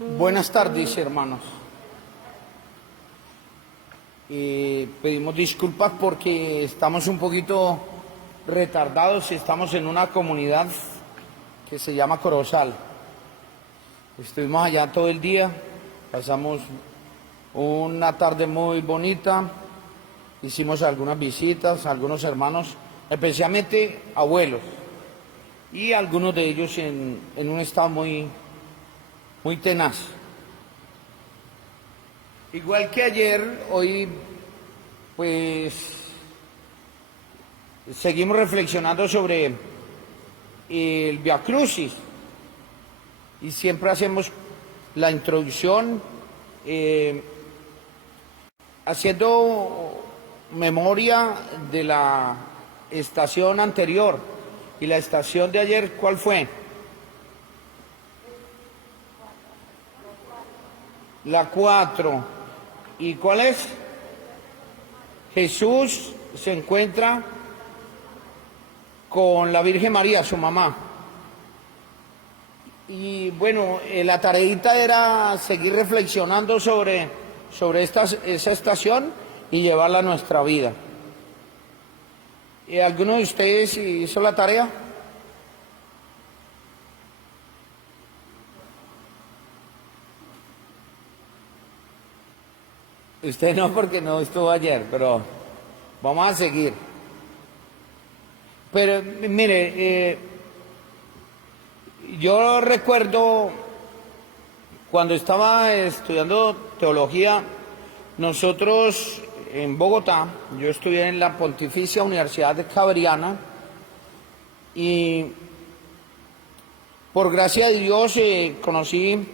Buenas tardes, hermanos. Pedimos disculpas porque estamos un poquito retardados y estamos en una comunidad que se llama Corozal. Estuvimos allá todo el día, pasamos una tarde muy bonita, hicimos algunas visitas a algunos hermanos, especialmente abuelos, y algunos de ellos en un estado muy tenaz. Igual que ayer, hoy pues seguimos reflexionando sobre el Via Crucis y siempre hacemos la introducción haciendo memoria de la estación anterior. Y la estación de ayer, ¿cuál fue? La 4. ¿Y cuál es? Jesús se encuentra con la Virgen María, su mamá. Y bueno, la tareita era seguir reflexionando sobre esa estación y llevarla a nuestra vida. ¿Alguno de ustedes hizo la tarea? Usted no, porque no estuvo ayer, pero vamos a seguir. Pero mire, yo recuerdo cuando estaba estudiando teología, nosotros en Bogotá, yo estudié en la Pontificia Universidad Javeriana y por gracia de Dios conocí,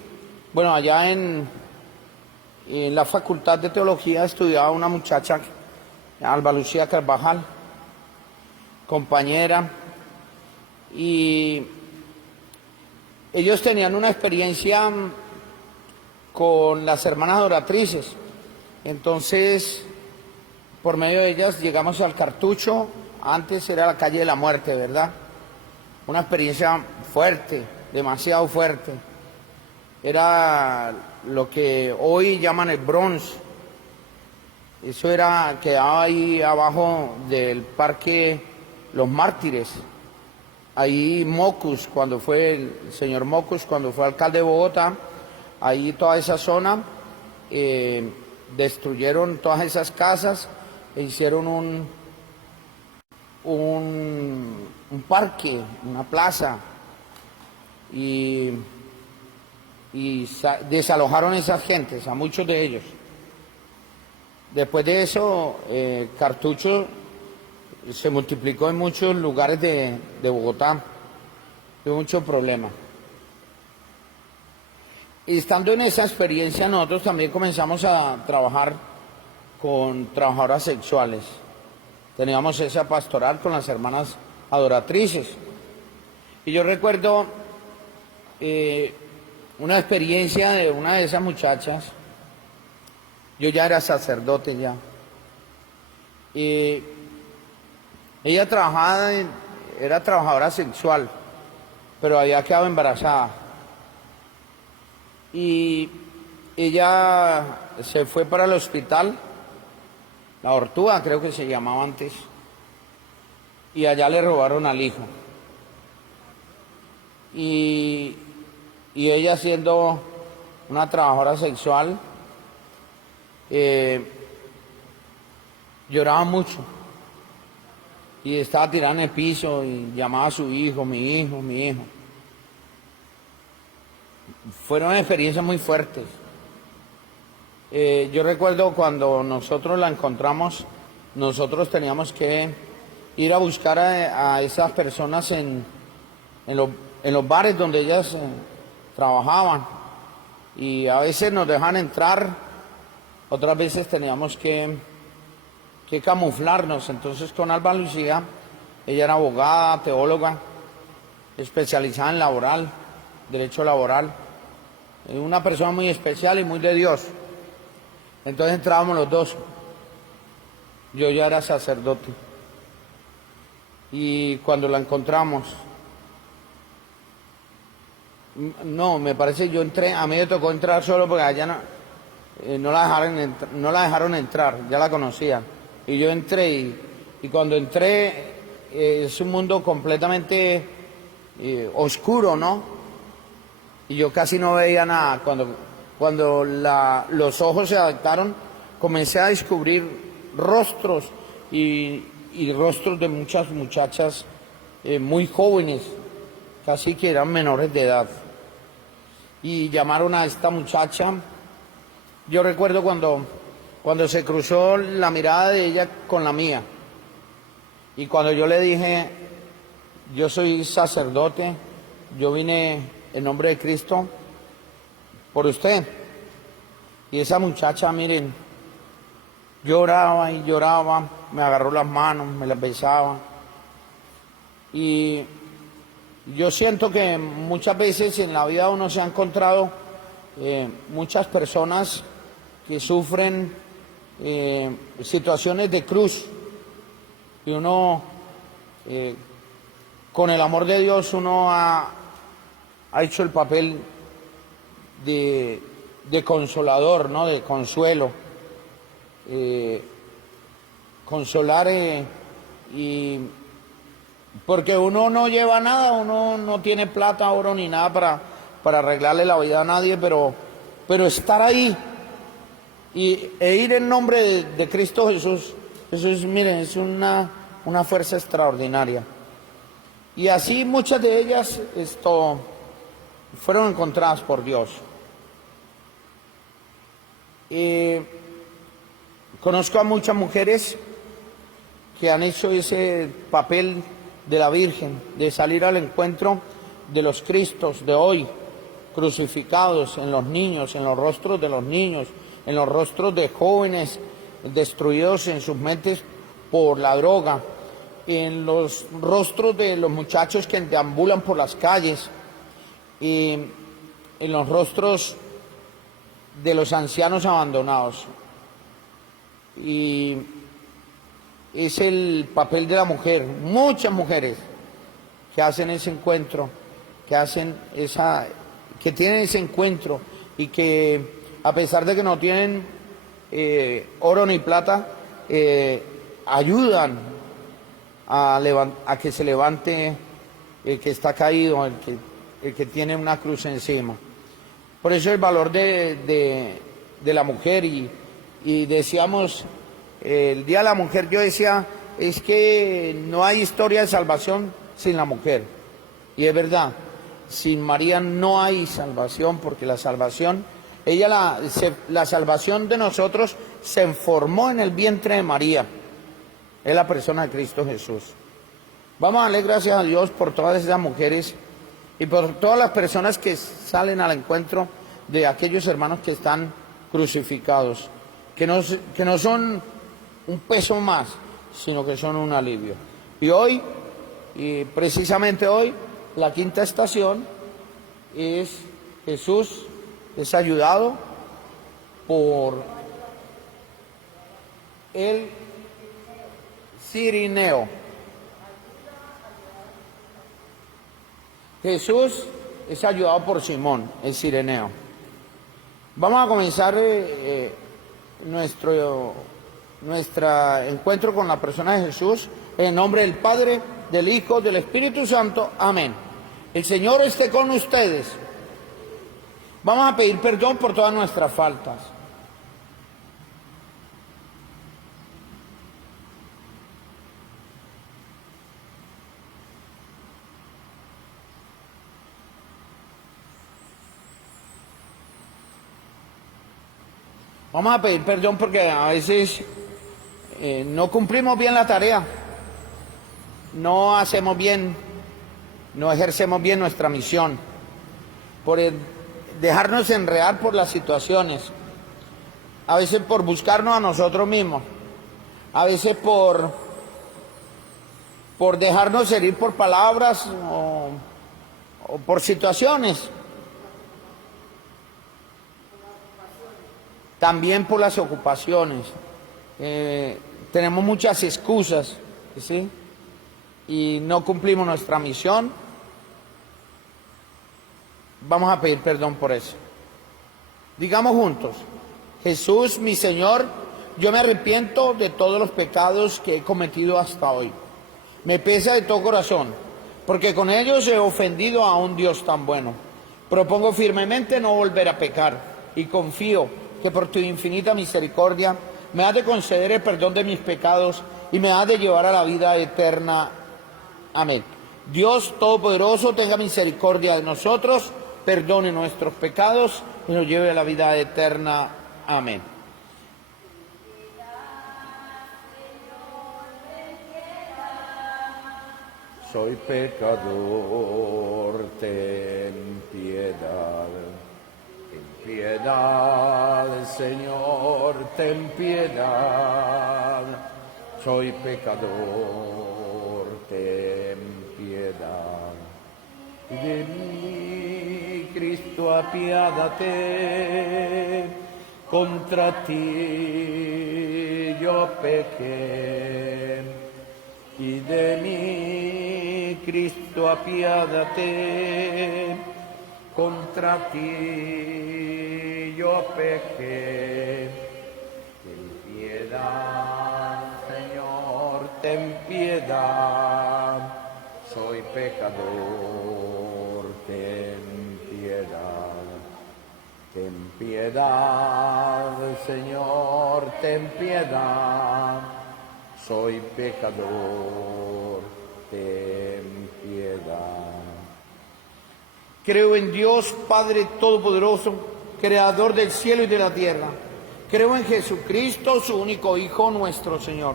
bueno, allá en la Facultad de Teología estudiaba una muchacha, Alba Lucía Carvajal, compañera, y ellos tenían una experiencia con las hermanas oratrices. Entonces, por medio de ellas llegamos al Cartucho, antes era la calle de la Muerte, ¿verdad? Una experiencia fuerte, demasiado fuerte. Era lo que hoy llaman el Bronx. Eso quedaba ahí abajo del Parque Los Mártires. Ahí Mocus, cuando fue el señor Mocus, cuando fue alcalde de Bogotá, ahí toda esa zona, destruyeron todas esas casas e hicieron un parque, una plaza, y desalojaron a esas gentes, a muchos de ellos. Después de eso, Cartucho se multiplicó en muchos lugares de Bogotá, tuvo mucho problema. Y estando en esa experiencia, nosotros también comenzamos a trabajar con trabajadoras sexuales. Teníamos esa pastoral con las hermanas adoratrices. Y yo recuerdo una experiencia de una de esas muchachas. Yo ya era sacerdote ya. Ella era trabajadora sexual, pero había quedado embarazada. Y ella se fue para el hospital, La Ortúa creo que se llamaba antes, y allá le robaron al hijo. Y ella, siendo una trabajadora sexual, lloraba mucho y estaba tirada en el piso y llamaba a su hijo, mi hijo, mi hijo. Fueron experiencias muy fuertes. Yo recuerdo cuando nosotros la encontramos, nosotros teníamos que ir a buscar a esas personas en los bares donde ellas trabajaban, y a veces nos dejaban entrar, otras veces teníamos que camuflarnos. Entonces con Alba Lucía, ella era abogada, teóloga, especializada en laboral, derecho laboral, una persona muy especial y muy de Dios. Entonces entrábamos los dos. Yo ya era sacerdote. Y cuando la encontramos, No, me parece, yo entré, a mí me tocó entrar solo porque allá no la dejaron, no la dejaron entrar, ya la conocían. Y yo entré y cuando entré es un mundo completamente oscuro, ¿no? Y yo casi no veía nada. Cuando los ojos se adaptaron, comencé a descubrir rostros y rostros de muchas muchachas muy jóvenes, casi que eran menores de edad. Y llamaron a esta muchacha. Yo recuerdo cuando se cruzó la mirada de ella con la mía. Y cuando yo le dije, yo soy sacerdote, yo vine en nombre de Cristo por usted. Y esa muchacha, miren, lloraba y lloraba, me agarró las manos, me las besaba. Y yo siento que muchas veces en la vida uno se ha encontrado muchas personas que sufren situaciones de cruz y uno con el amor de Dios uno ha hecho el papel de consolador, ¿no? De consuelo, consolar y porque uno no lleva nada, uno no tiene plata, oro ni nada para arreglarle la vida a nadie, pero estar ahí e ir en nombre de Cristo Jesús, eso es, miren, es una fuerza extraordinaria. Y así muchas de ellas fueron encontradas por Dios. Conozco a muchas mujeres que han hecho ese papel de la Virgen, de salir al encuentro de los Cristos de hoy, crucificados en los niños, en los rostros de los niños, en los rostros de jóvenes destruidos en sus mentes por la droga, en los rostros de los muchachos que deambulan por las calles, y en los rostros de los ancianos abandonados. Y es el papel de la mujer, muchas mujeres que hacen ese encuentro, que tienen ese encuentro y que a pesar de que no tienen oro ni plata, ayudan a que se levante el que está caído, el que tiene una cruz encima. Por eso el valor de la mujer y decíamos, el Día de la Mujer, yo decía, es que no hay historia de salvación sin la mujer. Y es verdad, sin María no hay salvación, porque la salvación, la salvación de nosotros se formó en el vientre de María. Es la persona de Cristo Jesús. Vamos a darle gracias a Dios por todas esas mujeres y por todas las personas que salen al encuentro de aquellos hermanos que están crucificados, que no son un peso más, sino que son un alivio. Y hoy, y precisamente hoy, la quinta estación es Jesús es ayudado por el Cirineo. Jesús es ayudado por Simón, el Cireneo. Vamos a comenzar nuestro encuentro con la persona de Jesús en nombre del Padre, del Hijo, del Espíritu Santo. Amén. El Señor esté con ustedes. Vamos a pedir perdón por todas nuestras faltas. Vamos a pedir perdón porque a veces no cumplimos bien la tarea, no hacemos bien, no ejercemos bien nuestra misión, por dejarnos enredar por las situaciones, a veces por buscarnos a nosotros mismos, a veces por dejarnos herir por palabras o por situaciones. También por las ocupaciones. Tenemos muchas excusas, ¿sí? Y no cumplimos nuestra misión. Vamos a pedir perdón por eso. Digamos juntos: Jesús, mi Señor, yo me arrepiento de todos los pecados que he cometido hasta hoy. Me pesa de todo corazón, porque con ellos he ofendido a un Dios tan bueno. Propongo firmemente no volver a pecar y confío que por tu infinita misericordia me has de conceder el perdón de mis pecados y me has de llevar a la vida eterna. Amén. Dios Todopoderoso tenga misericordia de nosotros, perdone nuestros pecados y nos lleve a la vida eterna. Amén. Soy pecador, ten piedad. Ten piedad, Señor, ten piedad. Soy pecador, ten piedad. Y de mí, Cristo, apiádate. Contra ti yo pequé. Y de mí, Cristo, apiádate. Contra ti yo pequé. Ten piedad, Señor, ten piedad. Soy pecador, ten piedad. Ten piedad, Señor, ten piedad. Soy pecador, ten piedad. Creo en Dios, Padre Todopoderoso, Creador del cielo y de la tierra. Creo en Jesucristo, su único Hijo, nuestro Señor,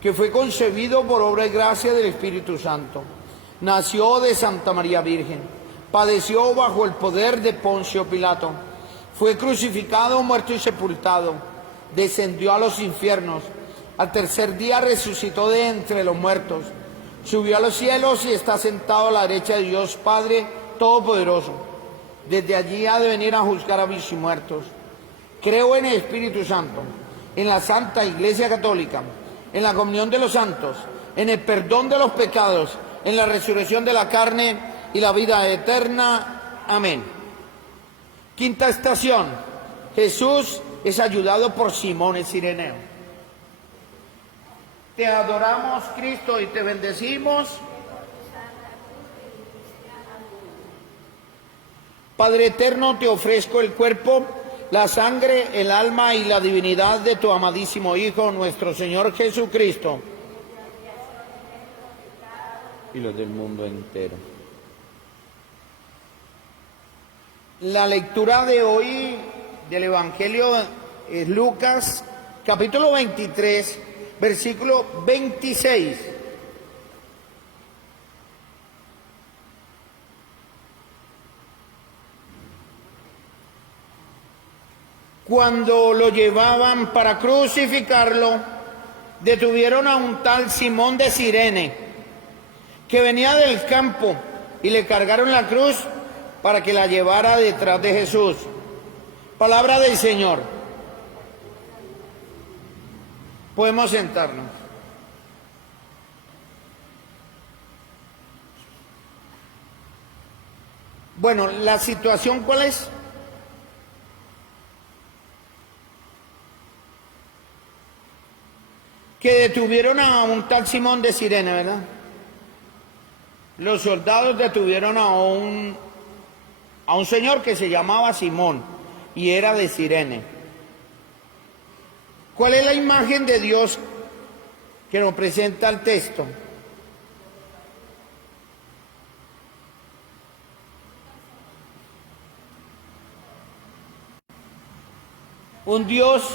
que fue concebido por obra y gracia del Espíritu Santo. Nació de Santa María Virgen, padeció bajo el poder de Poncio Pilato, fue crucificado, muerto y sepultado, descendió a los infiernos. Al tercer día resucitó de entre los muertos, subió a los cielos y está sentado a la derecha de Dios Padre Todopoderoso. Desde allí ha de venir a juzgar a vivos y muertos. Creo en el Espíritu Santo, en la Santa Iglesia Católica, en la comunión de los santos, en el perdón de los pecados, en la resurrección de la carne y la vida eterna. Amén. Quinta estación: Jesús es ayudado por Simón el Cireneo. Te adoramos, Cristo, y te bendecimos. Padre eterno, te ofrezco el cuerpo, la sangre, el alma y la divinidad de tu amadísimo Hijo, nuestro Señor Jesucristo, y los del mundo entero. La lectura de hoy del Evangelio es Lucas, capítulo 23, versículo 26. Cuando lo llevaban para crucificarlo, detuvieron a un tal Simón de Cirene, que venía del campo, y le cargaron la cruz para que la llevara detrás de Jesús. Palabra del Señor. Podemos sentarnos. Bueno, ¿la situación cuál es? Que detuvieron a un tal Simón de Cirene, ¿verdad? Los soldados detuvieron a un señor que se llamaba Simón y era de Cirene. ¿Cuál es la imagen de Dios que nos presenta el texto? Un Dios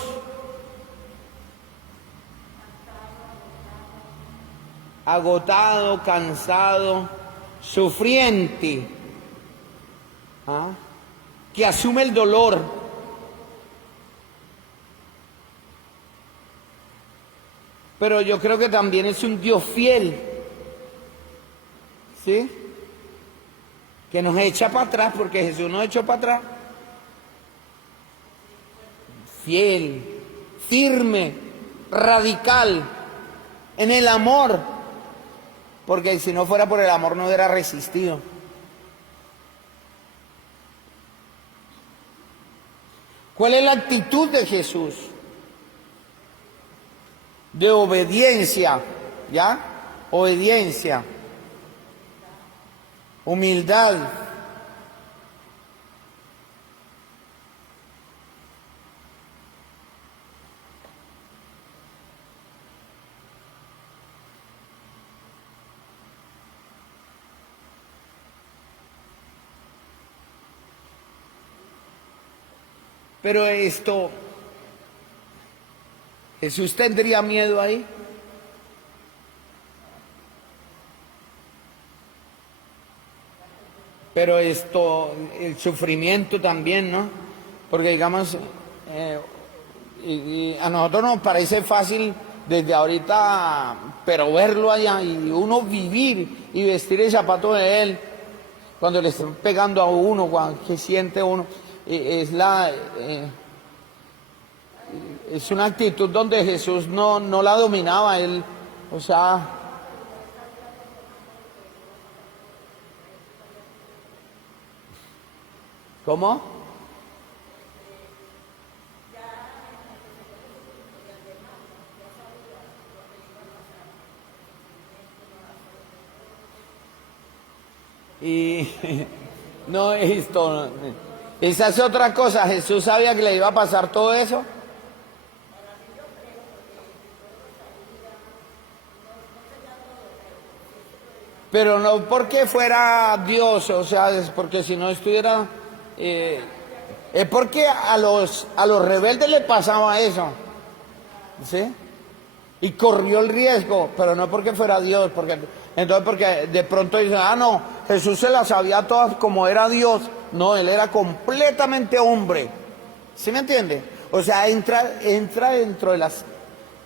agotado, cansado, sufriente, que asume el dolor, pero yo creo que también es un Dios fiel, ¿sí? Que nos echa para atrás, porque Jesús nos echó para atrás. Fiel, firme, radical, en el amor, porque si no fuera por el amor no hubiera resistido. ¿Cuál es la actitud de Jesús? De obediencia, ¿ya? Obediencia, humildad. Pero ¿Jesús tendría miedo ahí? Pero el sufrimiento también, ¿no? Porque digamos, y a nosotros nos parece fácil desde ahorita, pero verlo allá y uno vivir y vestir el zapato de él, cuando le están pegando a uno, que siente uno, es una actitud donde Jesús no la dominaba, él, o sea, ¿cómo? Y no, esa es otra cosa, Jesús sabía que le iba a pasar todo eso. Pero no porque fuera Dios, o sea, es porque si no estuviera, es porque a los rebeldes le pasaba eso, ¿sí? Y corrió el riesgo, pero no porque fuera Dios, porque de pronto dicen, no, Jesús se las sabía todas como era Dios. No, él era completamente hombre, ¿sí me entiende? O sea, entra dentro de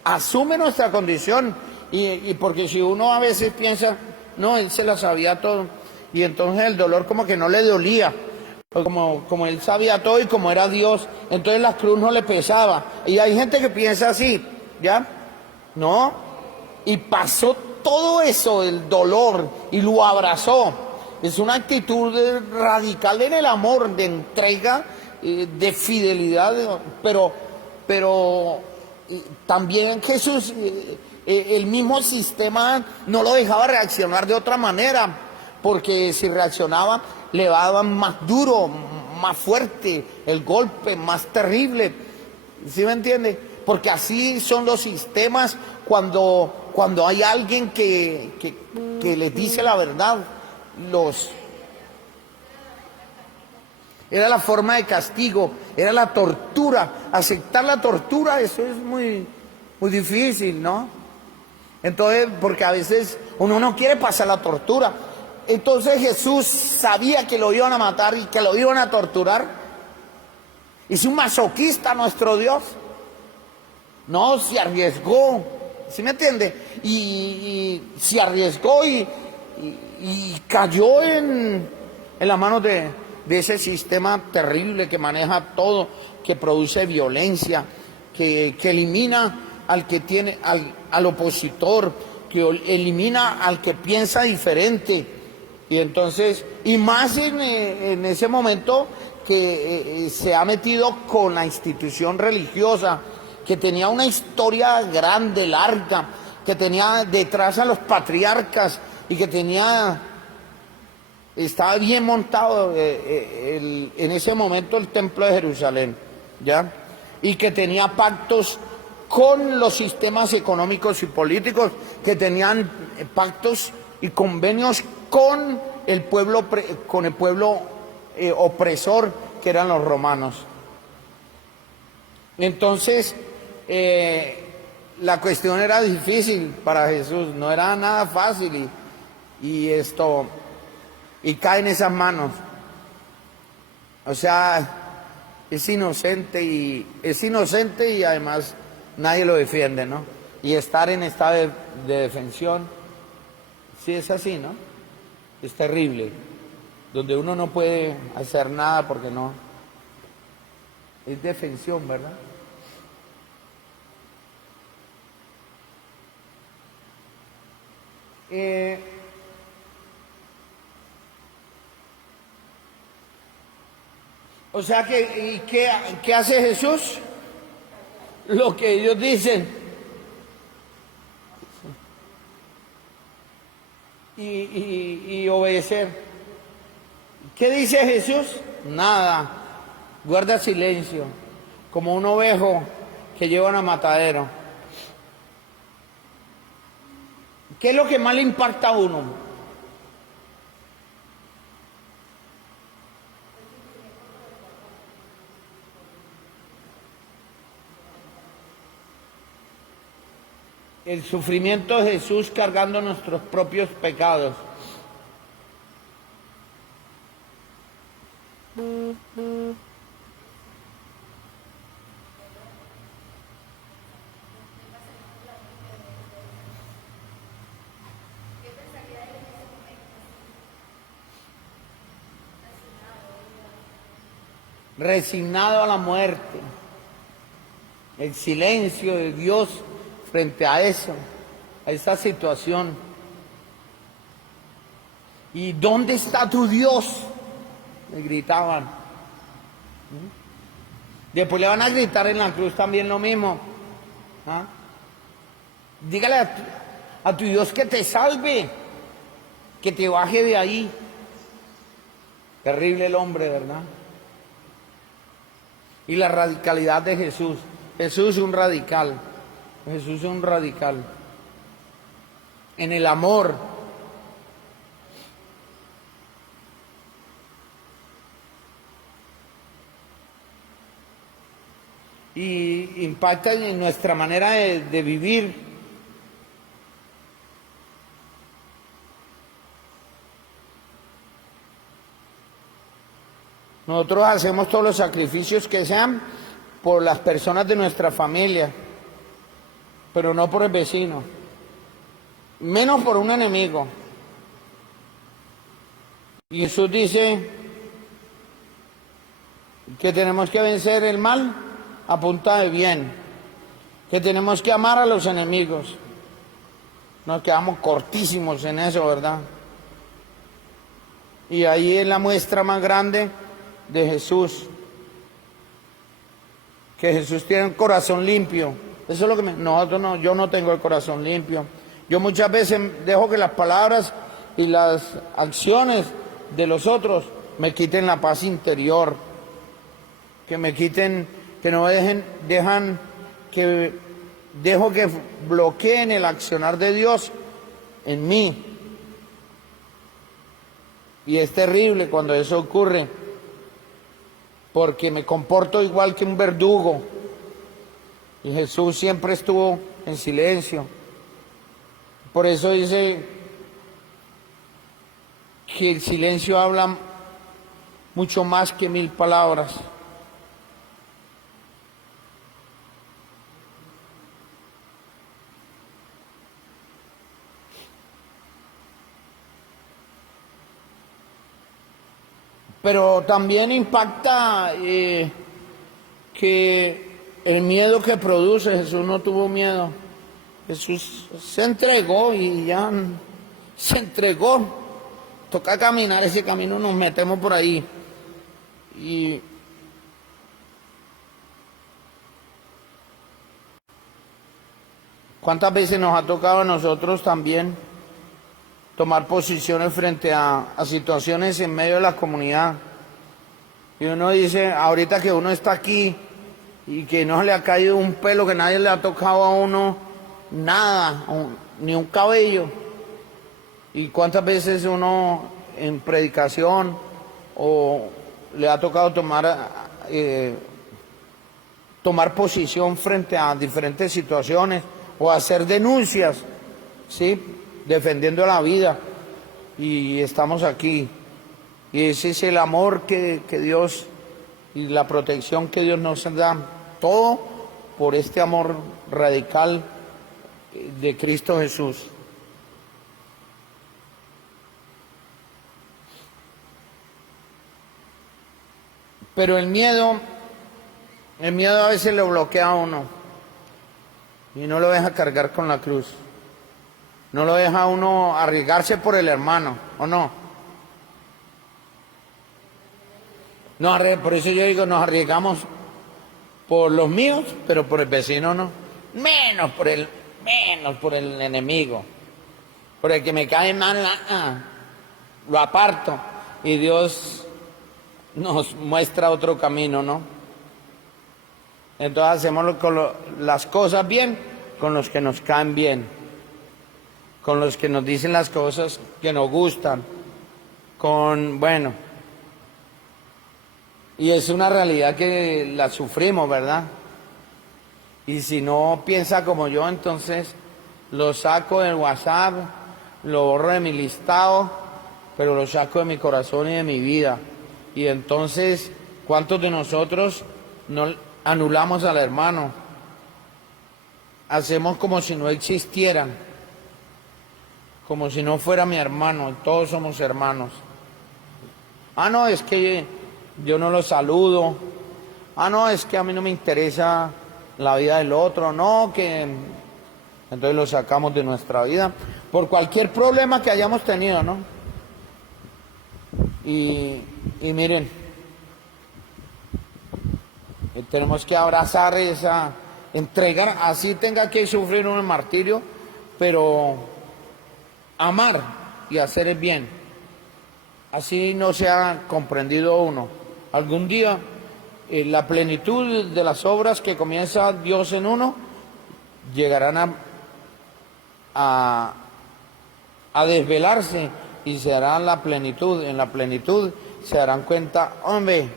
asume nuestra condición, y porque si uno a veces piensa, no, él se las sabía todo, y entonces el dolor como que no le dolía, como él sabía todo y como era Dios, entonces la cruz no le pesaba. Y hay gente que piensa así, ¿ya? No, y pasó todo eso, el dolor, y lo abrazó. Es una actitud radical en el amor, de entrega, de fidelidad, pero también Jesús, el mismo sistema no lo dejaba reaccionar de otra manera, porque si reaccionaba le daban más duro, más fuerte, el golpe más terrible. ¿Sí me entiende? Porque así son los sistemas cuando hay alguien que les dice la verdad. Era la forma de castigo, era la tortura. Aceptar la tortura, eso es muy, muy difícil, ¿no? Entonces, porque a veces uno no quiere pasar la tortura. Entonces Jesús sabía que lo iban a matar y que lo iban a torturar. Es un masoquista nuestro Dios. No, se arriesgó, ¿sí me entiende? Y se arriesgó y cayó en las manos de ese sistema terrible que maneja todo, que produce violencia, que elimina al que tiene, al opositor, que elimina al que piensa diferente. Y entonces, y más en ese momento que se ha metido con la institución religiosa, que tenía una historia grande, larga, que tenía detrás a los patriarcas y que estaba bien montado en ese momento el templo de Jerusalén, ¿ya? Y que tenía pactos con los sistemas económicos y políticos, que tenían pactos y convenios con el pueblo opresor, que eran los romanos. Entonces, la cuestión era difícil para Jesús, no era nada fácil, y cae en esas manos. O sea, es inocente y además nadie lo defiende, ¿no? Y estar en estado de defensión, sí es así, ¿no? Es terrible, donde uno no puede hacer nada porque no. Es defensión, ¿verdad? O sea que, ¿qué hace Jesús? Lo que ellos dicen. Y obedecer. ¿Qué dice Jesús? Nada. Guarda silencio. Como un ovejo que llevan a matadero. ¿Qué es lo que más le impacta a uno? El sufrimiento de Jesús cargando nuestros propios pecados. Resignado a la muerte. El silencio de Dios frente a eso, a esa situación. ¿Y dónde está tu Dios? Le gritaban. Después le van a gritar en la cruz también lo mismo. ¿Ah? Dígale a tu Dios que te salve, que te baje de ahí. Terrible el hombre, ¿verdad? Y la radicalidad de Jesús. Jesús es un radical. Jesús es un radical. En el amor. Y impacta en nuestra manera de vivir. Nosotros hacemos todos los sacrificios que sean por las personas de nuestra familia, pero no por el vecino, menos por un enemigo. Y Jesús dice que tenemos que vencer el mal a punta de bien, que tenemos que amar a los enemigos. Nos quedamos cortísimos en eso, ¿verdad? Y ahí es la muestra más grande de Jesús, que Jesús tiene un corazón limpio. Eso es lo que nosotros no, yo no tengo el corazón limpio. Yo muchas veces dejo que las palabras y las acciones de los otros me quiten la paz interior, que me quiten, que no dejo que bloqueen el accionar de Dios en mí. Y es terrible cuando eso ocurre, porque me comporto igual que un verdugo. Y Jesús siempre estuvo en silencio. Por eso dice que el silencio habla mucho más que 1000 palabras. Pero también impacta que el miedo que produce. Jesús no tuvo miedo. Jesús se entregó y ya se entregó. Toca caminar ese camino, nos metemos por ahí. Y ¿cuántas veces nos ha tocado a nosotros también tomar posiciones frente a situaciones en medio de la comunidad? Y uno dice, ahorita que uno está aquí y que no le ha caído un pelo, que nadie le ha tocado a uno nada, ni un cabello. Y cuántas veces uno en predicación o le ha tocado tomar posición frente a diferentes situaciones o hacer denuncias, ¿sí?, defendiendo la vida. Y estamos aquí. Y ese es el amor que Dios y la protección que Dios nos da. Todo por este amor radical de Cristo Jesús. Pero el miedo a veces lo bloquea a uno y no lo deja cargar con la cruz. No lo deja a uno arriesgarse por el hermano, ¿o no? Por eso yo digo, nos arriesgamos por los míos, pero por el vecino no. Menos por el enemigo. Por el que me cae mal, lo aparto. Y Dios nos muestra otro camino, ¿no? Entonces hacemos las cosas bien con los que nos caen bien, con los que nos dicen las cosas que nos gustan, bueno. Y es una realidad que la sufrimos, ¿verdad? Y si no piensa como yo, entonces lo saco del WhatsApp, lo borro de mi listado, pero lo saco de mi corazón y de mi vida. Y entonces, ¿cuántos de nosotros no anulamos al hermano? Hacemos como si no existieran, como si no fuera mi hermano, todos somos hermanos. No, es que yo no lo saludo. No, es que a mí no me interesa la vida del otro. No, que entonces lo sacamos de nuestra vida por cualquier problema que hayamos tenido, ¿no? Y miren, tenemos que abrazar entregar, así tenga que sufrir un martirio, pero amar y hacer el bien. Así no se ha comprendido uno. Algún día la plenitud de las obras que comienza Dios en uno llegarán a desvelarse y se hará la plenitud. En la plenitud se darán cuenta, hombre,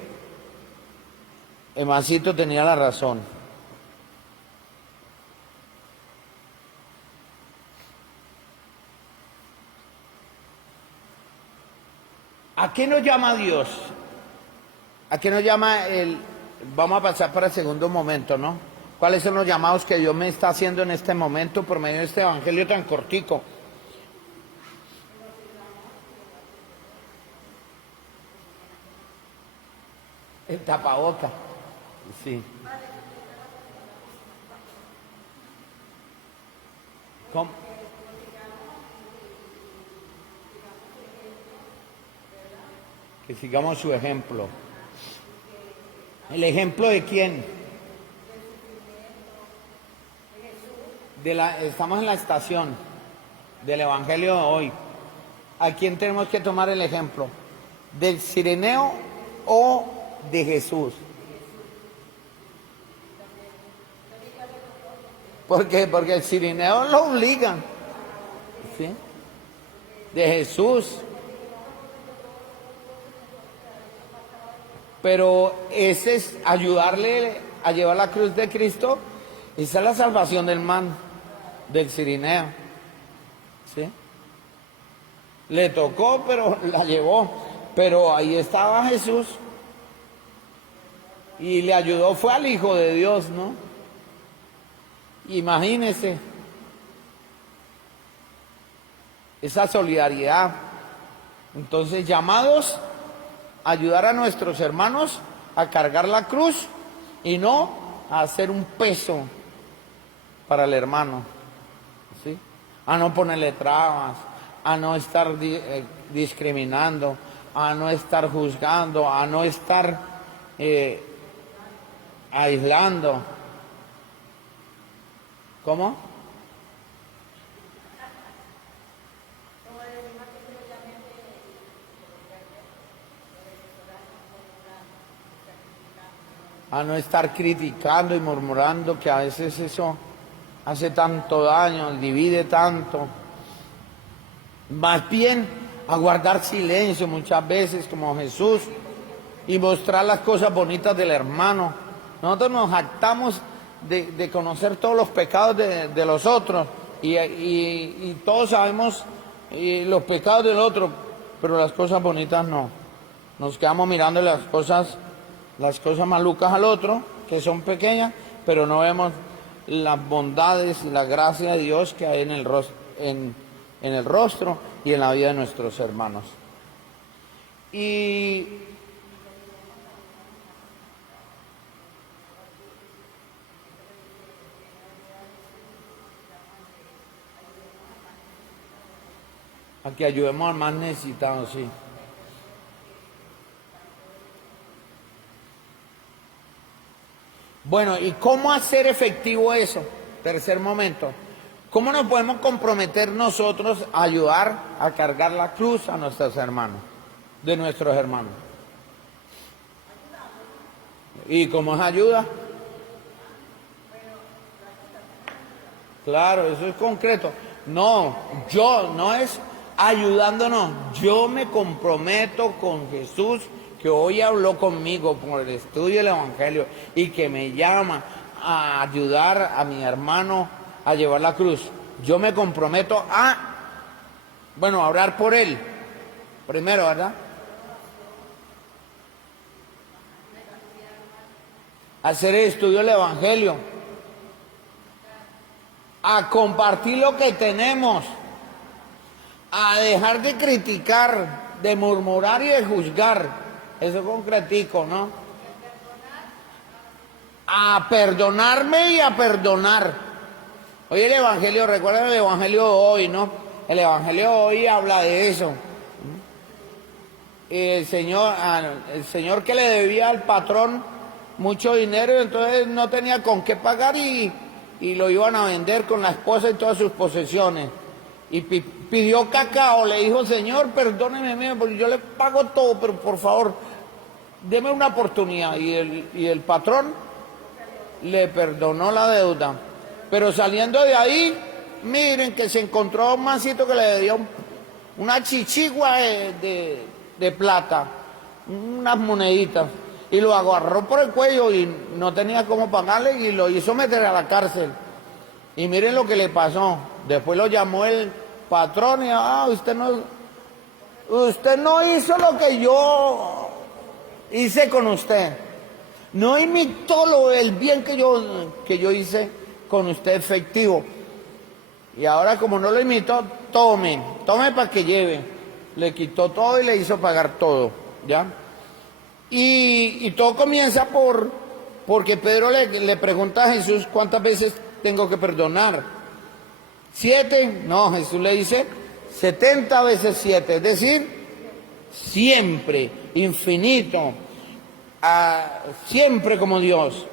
Emasito tenía la razón. ¿A qué nos llama Dios? ¿A qué nos llama Vamos a pasar para el segundo momento, ¿no? ¿Cuáles son los llamados que Dios me está haciendo en este momento por medio de este evangelio tan cortico? El tapaboca. Sí. ¿Cómo? Que sigamos su ejemplo. ¿El ejemplo de quién? Estamos en la estación del evangelio de hoy. ¿A quién tenemos que tomar el ejemplo? ¿Del cireneo o de Jesús? ¿Por qué? Porque el cireneo lo obligan, ¿sí? De Jesús. Pero ese es ayudarle a llevar la cruz de Cristo. Esa es la salvación del man, del cirineo, ¿sí? Le tocó, pero la llevó. Pero ahí estaba Jesús. Y le ayudó, fue al Hijo de Dios, ¿no? Imagínense esa solidaridad. Entonces, llamados a ayudar a nuestros hermanos a cargar la cruz y no a hacer un peso para el hermano, ¿sí? A no ponerle trabas, a no estar discriminando, a no estar juzgando, a no estar aislando. ¿Cómo? A no estar criticando y murmurando, que a veces eso hace tanto daño, divide tanto. Más bien a guardar silencio muchas veces como Jesús y mostrar las cosas bonitas del hermano. Nosotros nos jactamos de conocer todos los pecados de los otros y todos sabemos los pecados del otro, pero las cosas bonitas no. Nos quedamos mirando las cosas malucas al otro, que son pequeñas, pero no vemos las bondades y la gracia de Dios que hay en el rostro y en la vida de nuestros hermanos. Y a que ayudemos al más necesitado, sí. Bueno, ¿y cómo hacer efectivo eso? Tercer momento. ¿Cómo nos podemos comprometer nosotros a ayudar a cargar la cruz a nuestros hermanos, de nuestros hermanos? ¿Y cómo es ayuda? Claro, eso es concreto. No, no es ayudándonos. Yo me comprometo con Jesús, que hoy habló conmigo por el estudio del Evangelio y que me llama a ayudar a mi hermano a llevar la cruz. Yo me comprometo a orar por él. Primero, ¿verdad? Hacer el estudio del Evangelio. A compartir lo que tenemos. A dejar de criticar, de murmurar y de juzgar. Eso es concretico, ¿no? A perdonarme y a perdonar. Hoy el Evangelio, recuerden el Evangelio de hoy, ¿no? El Evangelio de hoy habla de eso. El señor que le debía al patrón mucho dinero, entonces no tenía con qué pagar y lo iban a vender con la esposa y todas sus posesiones. Y pidió cacao, le dijo: Señor, perdóneme, porque yo le pago todo, pero por favor, deme una oportunidad. Y el patrón le perdonó la deuda. Pero saliendo de ahí, miren que se encontró un mancito que le debía una chichigua de plata, unas moneditas, y lo agarró por el cuello y no tenía cómo pagarle y lo hizo meter a la cárcel. Y miren lo que le pasó. Después lo llamó el patrón y usted no hizo lo que yo hice con usted. No imitó el bien que yo hice con usted efectivo. Y ahora, como no lo imitó, tome para que lleve. Le quitó todo y le hizo pagar todo, ¿ya? Y todo comienza porque Pedro le pregunta a Jesús: ¿cuántas veces tengo que perdonar? 7, no, Jesús le dice 70 veces 7, es decir, siempre, infinito, siempre como Dios,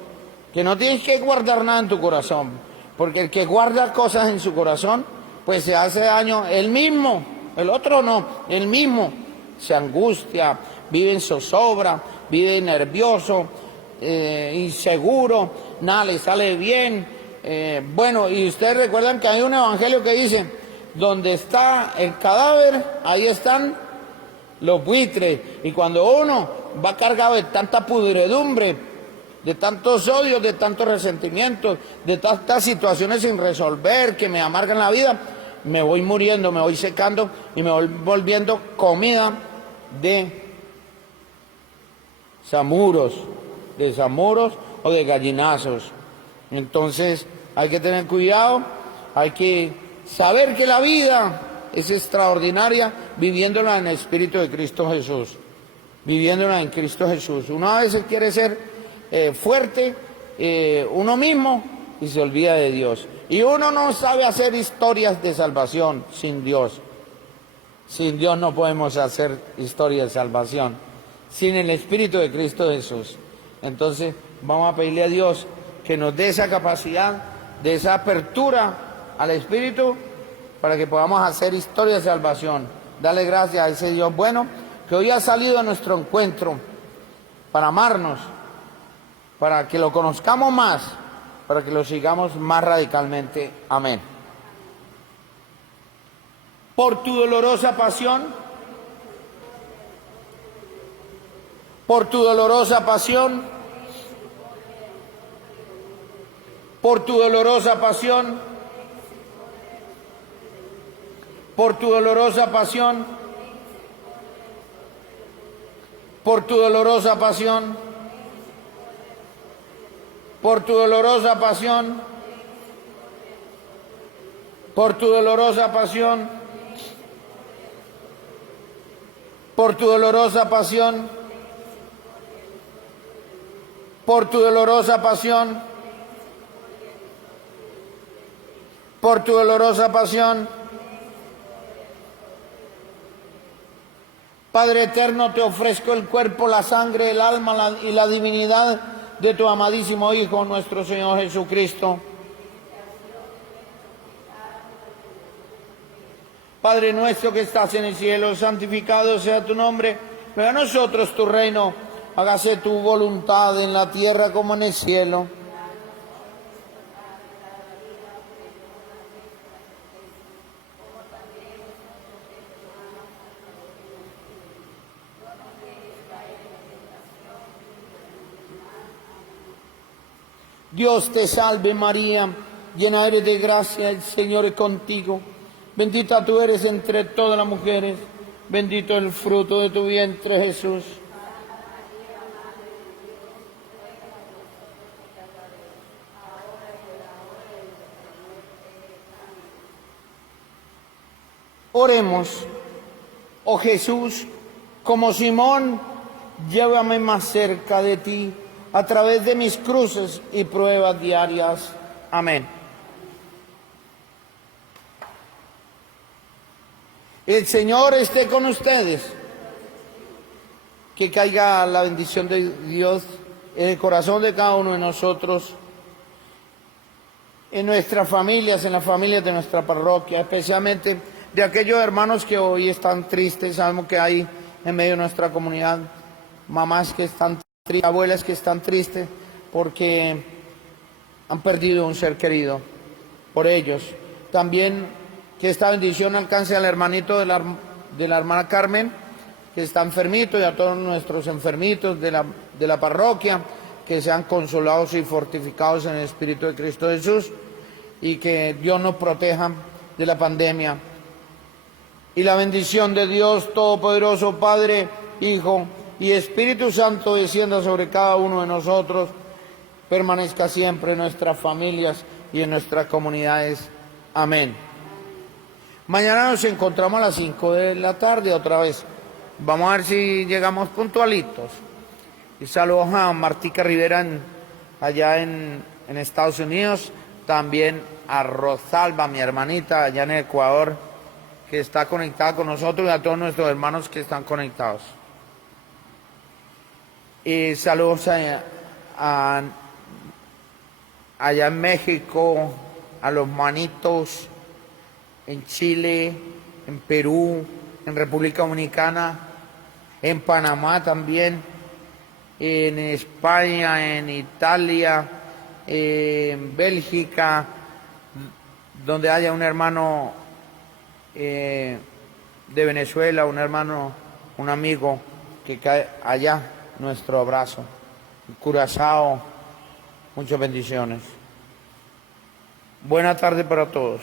que no tienes que guardar nada en tu corazón, porque el que guarda cosas en su corazón, pues se hace daño él mismo, el otro no, él mismo se angustia, vive en zozobra, vive nervioso, inseguro, nada le sale bien. Y ustedes recuerdan que hay un evangelio que dice: donde está el cadáver, ahí están los buitres. Y cuando uno va cargado de tanta pudredumbre, de tantos odios, de tantos resentimientos, de tantas situaciones sin resolver que me amargan la vida, me voy muriendo, me voy secando y me voy volviendo comida de zamuros o de gallinazos. Entonces hay que tener cuidado, hay que saber que la vida es extraordinaria viviéndola en el Espíritu de Cristo Jesús, viviéndola en Cristo Jesús. Uno a veces quiere ser fuerte uno mismo y se olvida de Dios. Y uno no sabe hacer historias de salvación sin Dios. Sin Dios no podemos hacer historias de salvación, sin el Espíritu de Cristo Jesús. Entonces vamos a pedirle a Dios que nos dé esa capacidad, de esa apertura al Espíritu, para que podamos hacer historias de salvación. Dale gracias a ese Dios bueno que hoy ha salido a nuestro encuentro para amarnos, para que lo conozcamos más, para que lo sigamos más radicalmente. Amén. Por tu dolorosa pasión, por tu dolorosa pasión, por tu dolorosa pasión, por tu dolorosa pasión, por tu dolorosa pasión, por tu dolorosa pasión, por tu dolorosa pasión, por tu dolorosa pasión, por tu dolorosa pasión, por tu dolorosa pasión. Padre eterno, te ofrezco el cuerpo, la sangre, el alma y la divinidad de tu amadísimo Hijo, nuestro Señor Jesucristo. Padre nuestro que estás en el cielo, santificado sea tu nombre. Venga a nosotros tu reino. Hágase tu voluntad en la tierra como en el cielo. Dios te salve María, llena eres de gracia, el Señor es contigo. Bendita tú eres entre todas las mujeres, bendito el fruto de tu vientre Jesús. Oremos. Oh Jesús, como Simón, llévame más cerca de ti a través de mis cruces y pruebas diarias. Amén. El Señor esté con ustedes. Que caiga la bendición de Dios en el corazón de cada uno de nosotros, en nuestras familias, en las familias de nuestra parroquia, especialmente de aquellos hermanos que hoy están tristes. Sabemos que hay en medio de nuestra comunidad mamás que están tristes, abuelas que están tristes porque han perdido un ser querido. Por ellos. También que esta bendición alcance al hermanito de la hermana Carmen, que está enfermito, y a todos nuestros enfermitos de la parroquia, que sean consolados y fortificados en el Espíritu de Cristo Jesús, y que Dios nos proteja de la pandemia. Y la bendición de Dios Todopoderoso, Padre, Hijo y Espíritu Santo, descienda sobre cada uno de nosotros, permanezca siempre en nuestras familias y en nuestras comunidades. Amén. Mañana nos encontramos a las 5 de la tarde otra vez. Vamos a ver si llegamos puntualitos. Y saludos a Martica Rivera allá en Estados Unidos. También a Rosalba, mi hermanita, allá en Ecuador, que está conectada con nosotros, y a todos nuestros hermanos que están conectados. Y saludos allá en México, a los manitos, en Chile, en Perú, en República Dominicana, en Panamá también, en España, en Italia, en Bélgica, donde haya un hermano de Venezuela, un hermano, un amigo que cae allá, nuestro abrazo. Curazao, muchas bendiciones. Buena tarde para todos.